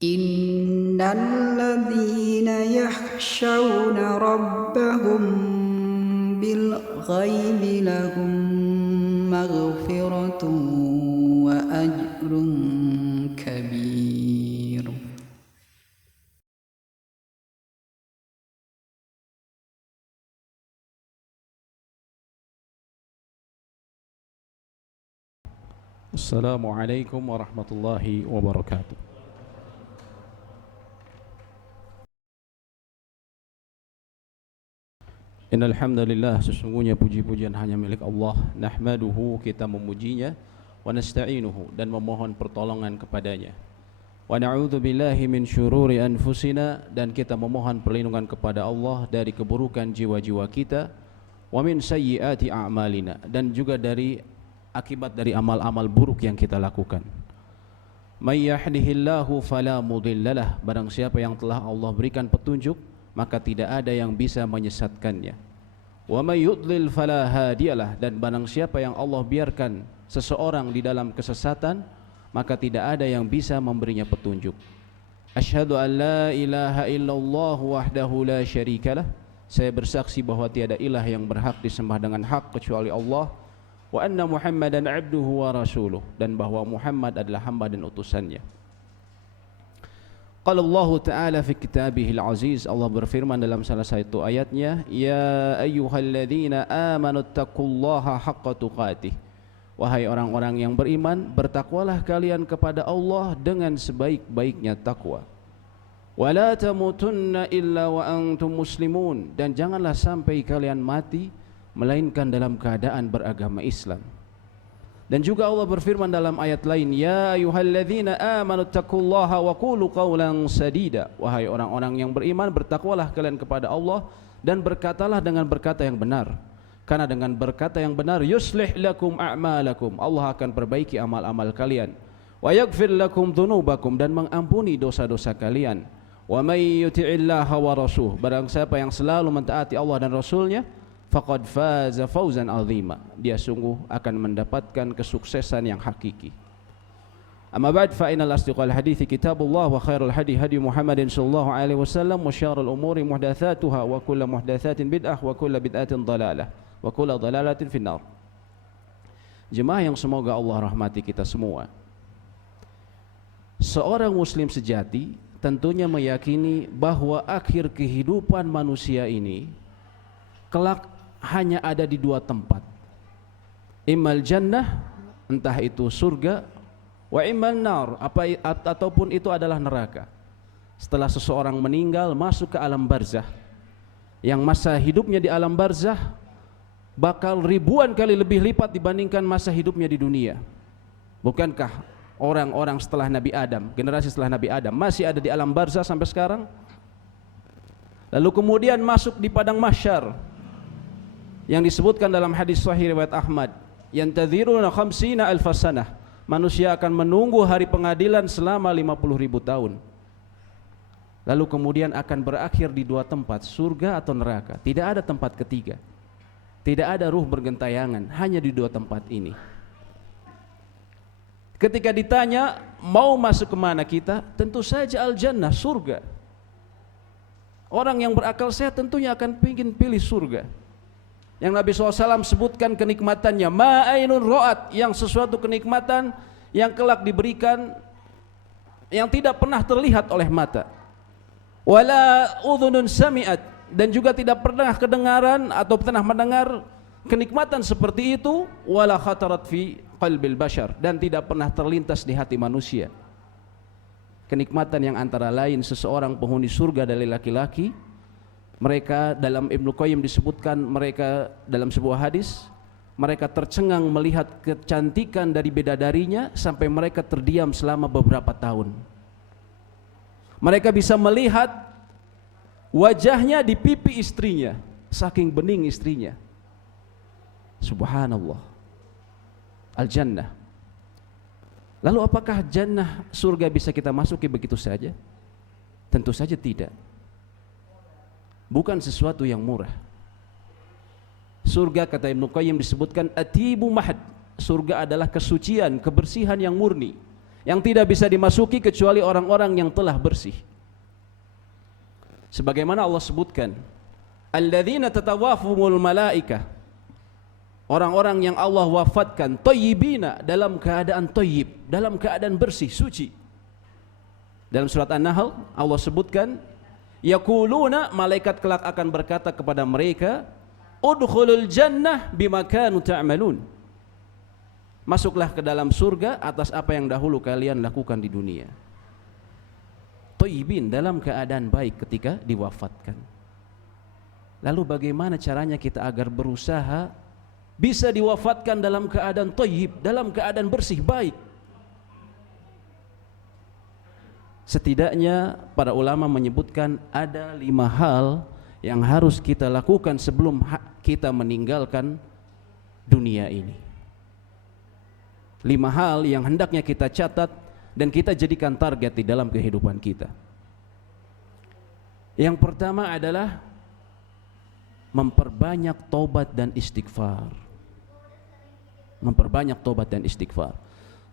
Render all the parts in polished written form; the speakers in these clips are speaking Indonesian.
Innalladzina yakhshawna rabbahum bil ghaibi lahum maghfiratun wa ajrun kabir. Assalamualaikum warahmatullahi wabarakatuh. Innal hamdalillah, sesungguhnya puji-pujian hanya milik Allah. Nahmaduhu, kita memujinya, wa nasta'inuhu, dan memohon pertolongan kepadanya. Wa na'udzu billahi min syururi anfusina, dan kita memohon perlindungan kepada Allah dari keburukan jiwa-jiwa kita. Wa min sayyiati a'malina, dan juga dari akibat dari amal-amal buruk yang kita lakukan. May yahdihillahu fala mudhillalah, barang siapa yang telah Allah berikan petunjuk, maka tidak ada yang bisa menyesatkannya. Wa may yudlil fala hadiyalah, dan barang siapa yang Allah biarkan seseorang di dalam kesesatan, maka tidak ada yang bisa memberinya petunjuk. Asyhadu an la ilaha illallah wahdahu la syarikalah, saya bersaksi bahwa tiada ilah yang berhak disembah dengan hak kecuali Allah. Wa anna Muhammadan abduhu wa rasuluh, dan bahwa Muhammad adalah hamba dan utusannya. Qala Allah Ta'ala fi kitabihil aziz, Allah berfirman dalam salah satu ayatnya, ya ayyuhalladzina amanu taqullaha haqqa tuqatih, wahai orang-orang yang beriman, bertakwalah kalian kepada Allah dengan sebaik-baiknya takwa. Wa la tamutunna illa wa antum muslimun, dan janganlah sampai kalian mati melainkan dalam keadaan beragama Islam. Dan juga Allah berfirman dalam ayat lain, ya ayyuhalladzina amanu taqullaha wa qulu qawlan sadida, wahai orang-orang yang beriman, bertakwalah kalian kepada Allah dan berkatalah dengan berkata yang benar, karena dengan berkata yang benar yuslih lakum a'malakum, Allah akan perbaiki amal-amal kalian, wa yaghfir lakum dzunubakum, dan mengampuni dosa-dosa kalian. Wa may yuti'illaha wa rasuh, barang siapa yang selalu mentaati Allah dan Rasulnya, faqad faza fawzan azima, dia sungguh akan mendapatkan kesuksesan yang hakiki. Amma ba'd, fa innal asdiqal hadithi kitabullah, wa khairul hadi hadi Muhammadin sallallahu alaihi wasallam, wa syarrul umuri muhdatsatuha, wa kullu muhdatsatin bid'ah, wa kullu bid'atin dhalalah, wa kullu dhalalatin finnar. Jemaah yang semoga Allah rahmati kita semua, seorang muslim sejati tentunya meyakini bahwa akhir kehidupan manusia ini kelak hanya ada di dua tempat, immal jannah, entah itu surga, wa immal nar, ataupun itu adalah neraka. Setelah seseorang meninggal masuk ke alam barzah, yang masa hidupnya di alam barzah bakal ribuan kali lebih lipat dibandingkan masa hidupnya di dunia. Bukankah orang-orang setelah Nabi Adam, generasi setelah Nabi Adam masih ada di alam barzah sampai sekarang? Lalu kemudian masuk di padang mahsyar, yang disebutkan dalam hadis sahih riwayat Ahmad, yantadhiruna khamsina alfasanah, manusia akan menunggu hari pengadilan selama 50.000 tahun. Lalu kemudian akan berakhir di dua tempat, surga atau neraka. Tidak ada tempat ketiga, tidak ada ruh bergentayangan, hanya di dua tempat ini. Ketika ditanya mau masuk kemana kita, tentu saja al-jannah, surga. Orang yang berakal sehat tentunya akan ingin pilih surga. Yang Nabi SAW sebutkan kenikmatannya, ma'ainun ro'at, yang sesuatu kenikmatan yang kelak diberikan yang tidak pernah terlihat oleh mata, wala udhunun sami'at, dan juga tidak pernah kedengaran atau pernah mendengar kenikmatan seperti itu, wala khatarat fi qalbil bashar, dan tidak pernah terlintas di hati manusia. Kenikmatan yang antara lain seseorang penghuni surga dari laki-laki, mereka dalam Ibnu Qayyim disebutkan, mereka dalam sebuah hadis, mereka tercengang melihat kecantikan dari bidadarinya sampai mereka terdiam selama beberapa tahun. Mereka bisa melihat wajahnya di pipi istrinya, saking bening istrinya. Subhanallah. Al-jannah. Lalu apakah jannah, surga bisa kita masuki begitu saja? Tentu saja tidak. Bukan sesuatu yang murah. Surga, kata Ibnu Qayyim, disebutkan atibu mahad. Surga adalah kesucian, kebersihan yang murni, yang tidak bisa dimasuki kecuali orang-orang yang telah bersih. Sebagaimana Allah sebutkan, alladzina tatawafumul malaikah, orang-orang yang Allah wafatkan thayyibina, dalam keadaan thayyib, dalam keadaan bersih, suci. Dalam surat An-Nahl Allah sebutkan, yaquluna, malaikat kelak akan berkata kepada mereka, udkhulul jannah bima kanu ta'malun, masuklah ke dalam surga atas apa yang dahulu kalian lakukan di dunia. Thayyibin, dalam keadaan baik ketika diwafatkan. Lalu bagaimana caranya kita agar berusaha bisa diwafatkan dalam keadaan thayyib, dalam keadaan bersih, baik? Setidaknya para ulama menyebutkan ada 5 hal yang harus kita lakukan sebelum kita meninggalkan dunia ini. 5 hal yang hendaknya kita catat dan kita jadikan target di dalam kehidupan kita. Yang pertama adalah memperbanyak taubat dan istighfar. Memperbanyak taubat dan istighfar.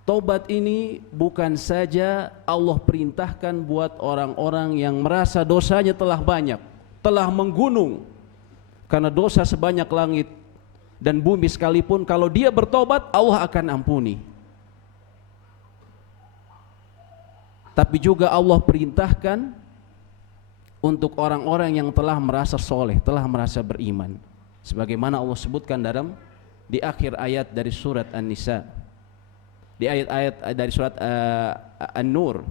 Taubat ini bukan saja Allah perintahkan buat orang-orang yang merasa dosanya telah banyak, telah menggunung, karena dosa sebanyak langit dan bumi sekalipun, kalau dia bertobat Allah akan ampuni. Tapi juga Allah perintahkan untuk orang-orang yang telah merasa soleh, telah merasa beriman, sebagaimana Allah sebutkan di akhir ayat dari surat An-Nisa, di ayat-ayat dari surat An-Nur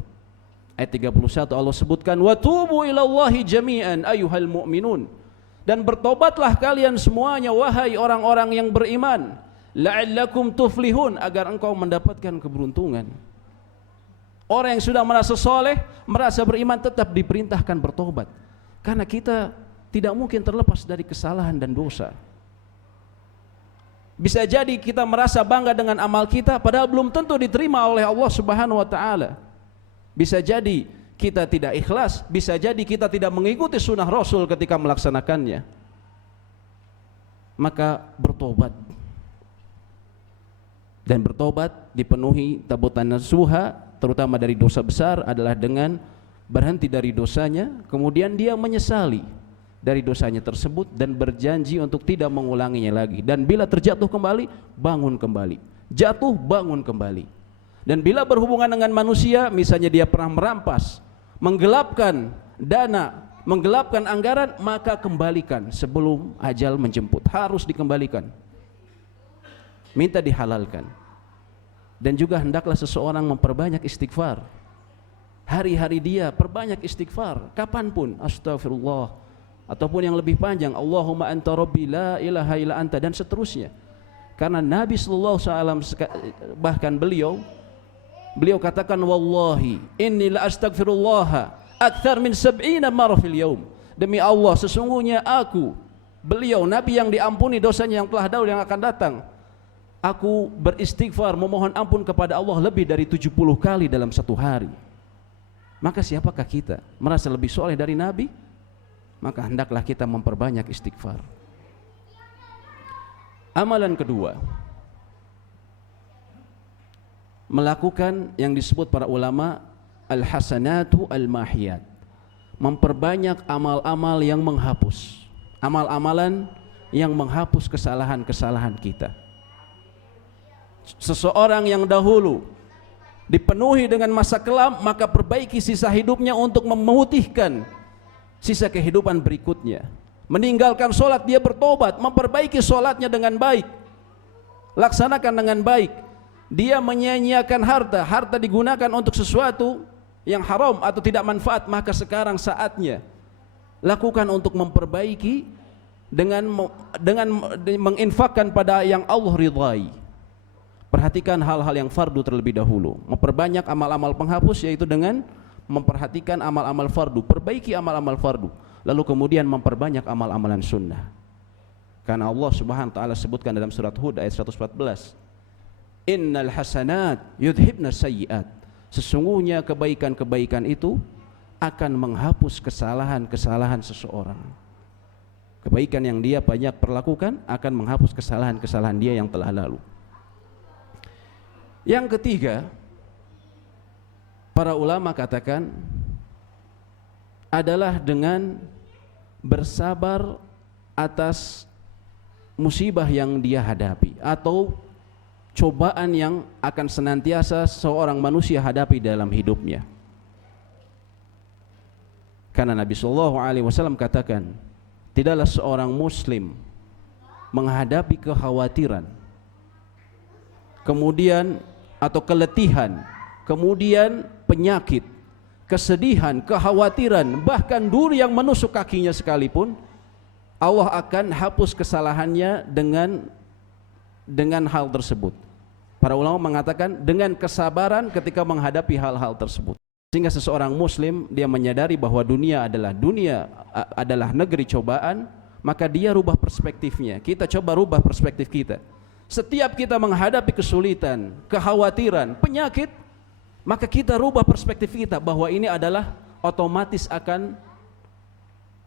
ayat 31, Allah sebutkan, wa tubu ilallahi jami'an ayyuhal mu'minun, dan bertobatlah kalian semuanya wahai orang-orang yang beriman, la'allakum tuflihun, agar engkau mendapatkan keberuntungan. Orang yang sudah merasa soleh, merasa beriman, tetap diperintahkan bertobat, karena kita tidak mungkin terlepas dari kesalahan dan dosa. Bisa jadi kita merasa bangga dengan amal kita, padahal belum tentu diterima oleh Allah Subhanahu wa ta'ala. Bisa jadi kita tidak ikhlas, bisa jadi kita tidak mengikuti sunnah Rasul ketika melaksanakannya. Maka bertobat, dan bertobat dipenuhi tabutan nasuha, terutama dari dosa besar, adalah dengan berhenti dari dosanya, kemudian dia menyesali dari dosanya tersebut dan berjanji untuk tidak mengulanginya lagi. Dan bila terjatuh kembali, bangun kembali, jatuh bangun kembali. Dan bila berhubungan dengan manusia, misalnya dia pernah merampas, menggelapkan dana, menggelapkan anggaran, maka kembalikan sebelum ajal menjemput, harus dikembalikan, minta dihalalkan. Dan juga hendaklah seseorang memperbanyak istighfar. Hari-hari dia perbanyak istighfar, kapanpun, astagfirullah, ataupun yang lebih panjang, Allahumma anta rabbi la ilaha illa anta, dan seterusnya. Karena Nabi sallallahu alaihi wasallam, bahkan beliau katakan, wallahi inni la astaghfirullah akthar min 70 marrah fil yaum, demi Allah sesungguhnya beliau Nabi yang diampuni dosanya yang telah dahulu yang akan datang, aku beristighfar memohon ampun kepada Allah lebih dari 70 kali dalam satu hari. Maka siapakah kita merasa lebih soleh dari Nabi? Maka hendaklah kita memperbanyak istighfar. Amalan kedua, melakukan yang disebut para ulama al-hasanatu al-mahiyat, memperbanyak amal-amal yang menghapus, amal-amalan yang menghapus kesalahan-kesalahan kita. Seseorang yang dahulu dipenuhi dengan masa kelam, maka perbaiki sisa hidupnya untuk memutihkan sisa kehidupan berikutnya. Meninggalkan sholat, dia bertobat, memperbaiki sholatnya dengan baik, laksanakan dengan baik. Dia menyia-nyiakan harta digunakan untuk sesuatu yang haram atau tidak manfaat, maka sekarang saatnya lakukan untuk memperbaiki dengan menginfakkan pada yang Allah ridhai. Perhatikan hal-hal yang fardu terlebih dahulu, memperbanyak amal-amal penghapus, yaitu dengan memperhatikan amal-amal fardu, perbaiki amal-amal fardu, lalu kemudian memperbanyak amal-amalan sunnah. Karena Allah Subhanahu wa taala sebutkan dalam surat Hud ayat 114, innal hasanat yudhibna sayyiat, sesungguhnya kebaikan-kebaikan itu akan menghapus kesalahan-kesalahan seseorang. Kebaikan yang dia banyak perlakukan akan menghapus kesalahan-kesalahan dia yang telah lalu. Yang ketiga, para ulama katakan adalah dengan bersabar atas musibah yang dia hadapi atau cobaan yang akan senantiasa seorang manusia hadapi dalam hidupnya. Karena Nabi SAW katakan, tidaklah seorang muslim menghadapi kekhawatiran, kemudian atau keletihan, kemudian penyakit, kesedihan, kekhawatiran, bahkan duri yang menusuk kakinya sekalipun, Allah akan hapus kesalahannya dengan hal tersebut. Para ulama mengatakan dengan kesabaran ketika menghadapi hal-hal tersebut. Sehingga seseorang muslim dia menyadari bahwa dunia adalah negeri cobaan, maka dia rubah perspektifnya. Kita coba rubah perspektif kita. Setiap kita menghadapi kesulitan, kekhawatiran, penyakit, maka kita rubah perspektif kita bahwa ini adalah otomatis akan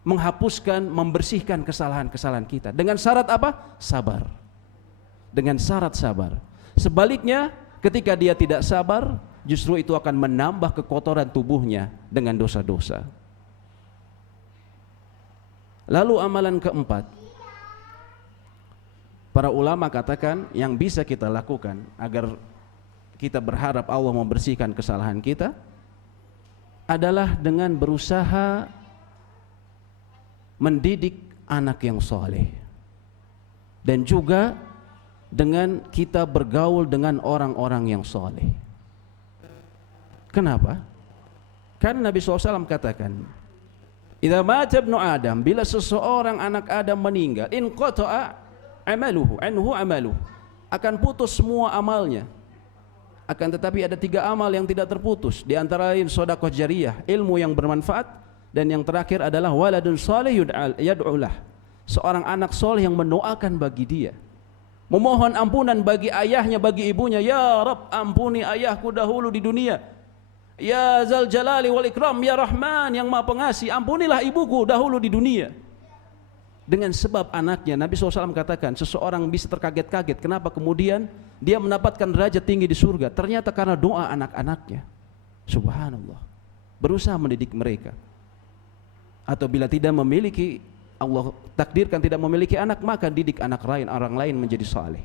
menghapuskan, membersihkan kesalahan-kesalahan kita. Dengan syarat apa? Sabar. Dengan syarat sabar. Sebaliknya, ketika dia tidak sabar, justru itu akan menambah kekotoran tubuhnya dengan dosa-dosa. Lalu amalan keempat, para ulama katakan yang bisa kita lakukan agar kita berharap Allah membersihkan kesalahan kita adalah dengan berusaha mendidik anak yang soleh, dan juga dengan kita bergaul dengan orang-orang yang soleh. Kenapa? Karena Nabi SAW katakan, idza mata ibnu Adam, bila seseorang anak Adam meninggal, in qata'a amaluhu anhu amaluhu, akan putus semua amalnya. Akan tetapi ada 3 amal yang tidak terputus, di antara lain sedekah jariyah, ilmu yang bermanfaat, dan yang terakhir adalah waladun salih yad'ulah, seorang anak soleh yang mendoakan bagi dia, memohon ampunan bagi ayahnya, bagi ibunya. Ya Rabb, ampuni ayahku dahulu di dunia. Ya Zal Jalali wal Ikram, ya Rahman yang Maha Pengasih, ampunilah ibuku dahulu di dunia. Dengan sebab anaknya, Nabi SAW katakan seseorang bisa terkaget-kaget kenapa kemudian dia mendapatkan derajat tinggi di surga. Ternyata karena doa anak-anaknya. Subhanallah. Berusaha mendidik mereka. Atau bila tidak memiliki, Allah takdirkan tidak memiliki anak, maka didik anak lain, orang lain menjadi saleh.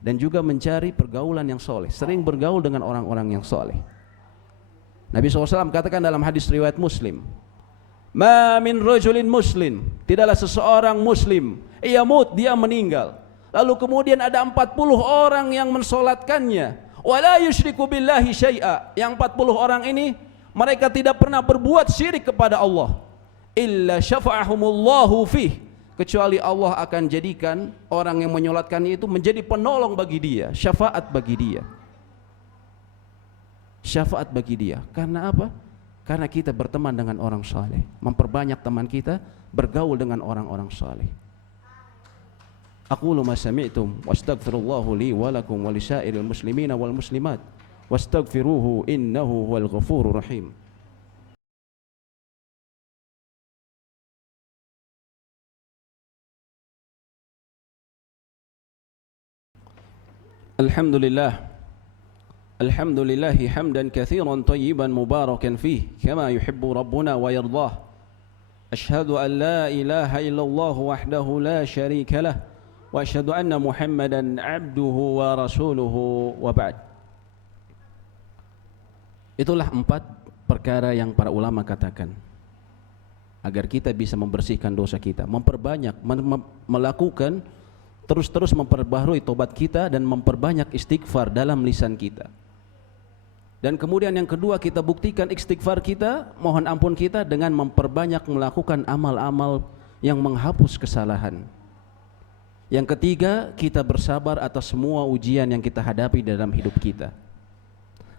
Dan juga mencari pergaulan yang soleh, sering bergaul dengan orang-orang yang soleh. Nabi SAW katakan dalam hadis riwayat Muslim, ma min rajulin muslim, tidaklah seseorang muslim yamut, dia meninggal, lalu kemudian ada 40 orang yang mensolatkannya, wala yusyriku billahi syai'a, yang 40 orang ini mereka tidak pernah berbuat syirik kepada Allah, illa syafa'ahumullahu fih, kecuali Allah akan jadikan orang yang menyolatkannya itu menjadi penolong bagi dia, syafaat bagi dia. Syafaat bagi dia. Karena apa? Karena kita berteman dengan orang saleh, memperbanyak teman kita, bergaul dengan orang-orang saleh. Aqulu ma sami'tum wastaghfirullahu li wa lakum wa lisairil muslimina wal muslimat wastaghfiruhu innahu huwal ghafurur rahim. Alhamdulillah hamdan katsiran tayyiban mubarakan fih kama yuhibbu rabbuna wa yardah. Ashhadu an la ilaha illallah wahdahu la syarika lah wa ashhadu anna Muhammadan abduhu wa rasuluhu wa ba'd. Itulah 4 perkara yang para ulama katakan agar kita bisa membersihkan dosa kita, memperbanyak melakukan terus-terus memperbaharui tobat kita dan memperbanyak istighfar dalam lisan kita. Dan kemudian yang kedua, kita buktikan istighfar kita, mohon ampun kita dengan memperbanyak melakukan amal-amal yang menghapus kesalahan. Yang ketiga, kita bersabar atas semua ujian yang kita hadapi dalam hidup kita.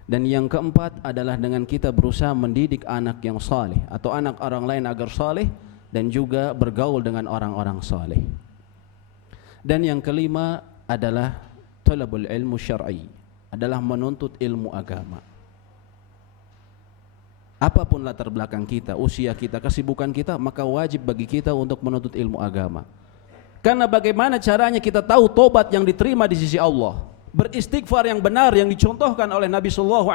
Dan yang keempat adalah dengan kita berusaha mendidik anak yang saleh atau anak orang lain agar saleh, dan juga bergaul dengan orang-orang saleh. Dan yang kelima adalah talabul ilmu syar'i, adalah menuntut ilmu agama. Apapun latar belakang kita, usia kita, kesibukan kita, maka wajib bagi kita untuk menuntut ilmu agama. Karena bagaimana caranya kita tahu tobat yang diterima di sisi Allah, beristighfar yang benar yang dicontohkan oleh Nabi SAW,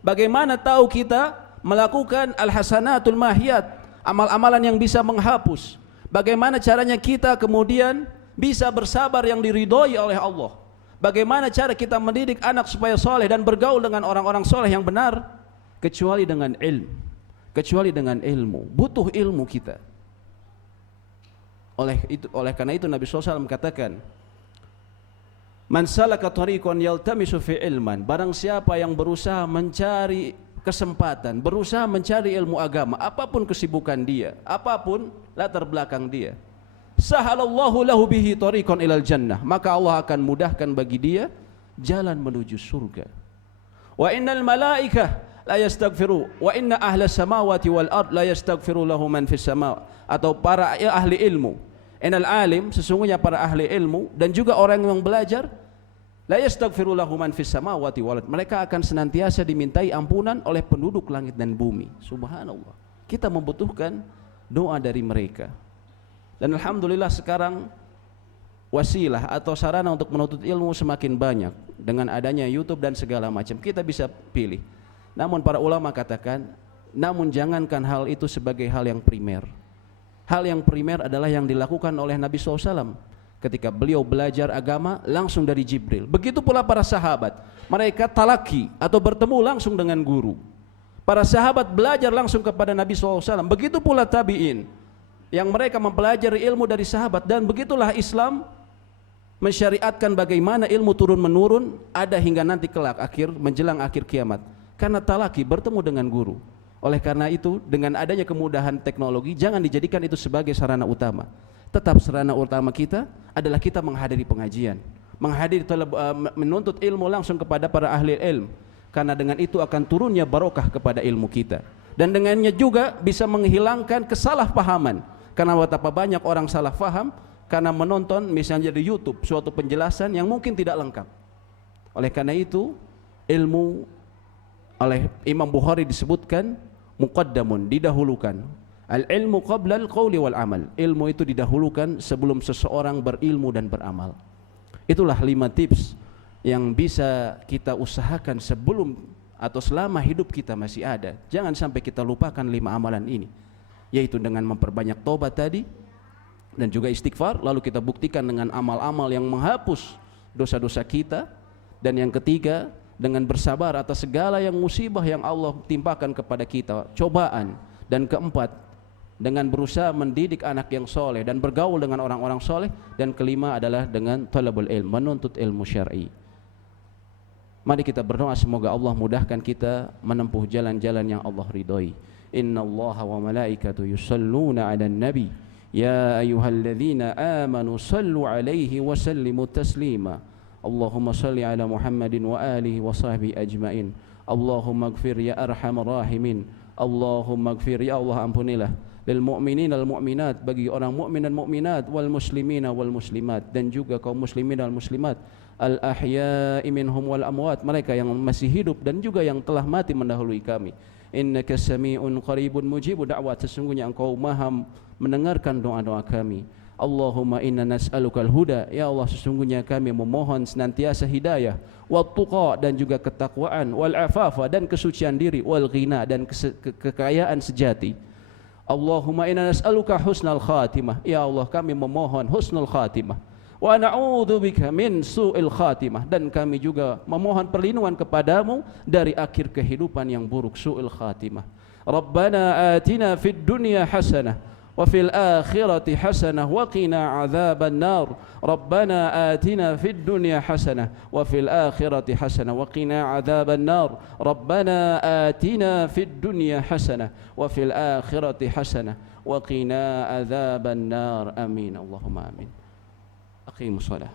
Bagaimana tahu kita melakukan al-hasanatul mahiyat, amal-amalan yang bisa menghapus? Bagaimana caranya kita kemudian bisa bersabar yang diridhoi oleh Allah? Bagaimana cara kita mendidik anak supaya soleh dan bergaul dengan orang-orang soleh yang benar? Kecuali dengan ilmu. Kecuali dengan ilmu. Butuh ilmu kita. Oleh karena itu Nabi SAW katakan, man salaka tariqan yaltamisu fi ilman, barang siapa yang berusaha mencari kesempatan, berusaha mencari ilmu agama, apapun kesibukan dia, apapun latar belakang dia, sahalallahu lahu bihi tariqan ilal jannah, maka Allah akan mudahkan bagi dia jalan menuju surga. Wa innal malaikah la yastaghfiru wa inna ahla samawati wal ard la yastaghfiru lahu man fis sama, atau para ahli ilmu, innal alim, sesungguhnya para ahli ilmu dan juga orang yang belajar, la yastaghfiru lahu man fis samawati wal ard, mereka akan senantiasa dimintai ampunan oleh penduduk langit dan bumi. Subhanallah, kita membutuhkan doa dari mereka. Dan alhamdulillah sekarang wasilah atau sarana untuk menuntut ilmu semakin banyak dengan adanya YouTube dan segala macam, kita bisa pilih. Namun para ulama katakan, namun jangankan hal itu sebagai hal yang primer. Hal yang primer adalah yang dilakukan oleh Nabi SAW ketika beliau belajar agama langsung dari Jibril. Begitu pula para sahabat, mereka talaki atau bertemu langsung dengan guru. Para sahabat belajar langsung kepada Nabi SAW. Begitu pula tabi'in yang mereka mempelajari ilmu dari sahabat. Dan begitulah Islam mensyariatkan bagaimana ilmu turun menurun ada hingga nanti kelak menjelang akhir kiamat, karena talaki, bertemu dengan guru. Oleh karena itu, dengan adanya kemudahan teknologi, jangan dijadikan itu sebagai sarana utama. Tetap sarana utama kita adalah kita menghadiri pengajian, menuntut ilmu langsung kepada para ahli ilmu, karena dengan itu akan turunnya barokah kepada ilmu kita. Dan dengannya juga bisa menghilangkan kesalahpahaman, karena betapa banyak orang salah faham karena menonton misalnya di YouTube suatu penjelasan yang mungkin tidak lengkap. Oleh karena itu, ilmu oleh Imam Bukhari disebutkan muqaddamun, didahulukan. Al-ilmu qabla al-qawli wal amal. Ilmu itu didahulukan sebelum seseorang berilmu dan beramal. Itulah 5 tips yang bisa kita usahakan sebelum atau selama hidup kita masih ada. Jangan sampai kita lupakan 5 amalan ini, yaitu dengan memperbanyak tobat tadi dan juga istighfar, lalu kita buktikan dengan amal-amal yang menghapus dosa-dosa kita, dan yang ketiga dengan bersabar atas segala yang musibah yang Allah timpakan kepada kita, cobaan, dan keempat dengan berusaha mendidik anak yang soleh dan bergaul dengan orang-orang soleh, dan kelima adalah dengan talabul ilm, menuntut ilmu syar'i. Mari kita berdoa semoga Allah mudahkan kita menempuh jalan-jalan yang Allah ridhoi. Innallaha wa malaikatahu yusalluna 'alan nabi ya ayyuhalladzina amanu sallu 'alaihi wa sallimu taslima. Allahumma salli 'ala Muhammadin wa alihi wa sahbihi ajmain. Allahumma ighfir ya arhamar rahimin. Allahumma ighfir, ya Allah ampunilah, lil mu'minin wal mu'minat, bagi orang mukmin dan mukminat, wal muslimin wal muslimat, dan juga kaum muslimin dan muslimat, al ahya'i minhum wal amwat, mereka yang masih hidup dan juga yang telah mati mendahului kami. Innaka sami'un qaribun mujibu da'wat, sesungguhnya engkau maha mendengarkan doa-doa kami. Allahumma inna nas'alukal huda, ya Allah sesungguhnya kami memohon senantiasa hidayah, wat tuqa, dan juga ketakwaan, wal afafa, dan kesucian diri, wal ghina, dan kekayaan sejati. Allahumma inna nas'aluka husnal khatimah, ya Allah kami memohon husnul khatimah, wa na'udzubika min su'il khatimah, dan kami juga memohon perlindungan kepadamu dari akhir kehidupan yang buruk, su'il khatimah. Rabbana atina fid dunya hasanah wa fil akhirati hasanah wa qina adzaban nar. Rabbana atina fid dunya hasanah wa fil akhirati hasanah wa qina adzaban nar. Rabbana atina fid dunya hasanah wa fil akhirati hasanah wa qina adzaban nar. Amin. Allahumma amin. أقيموا الصلاة.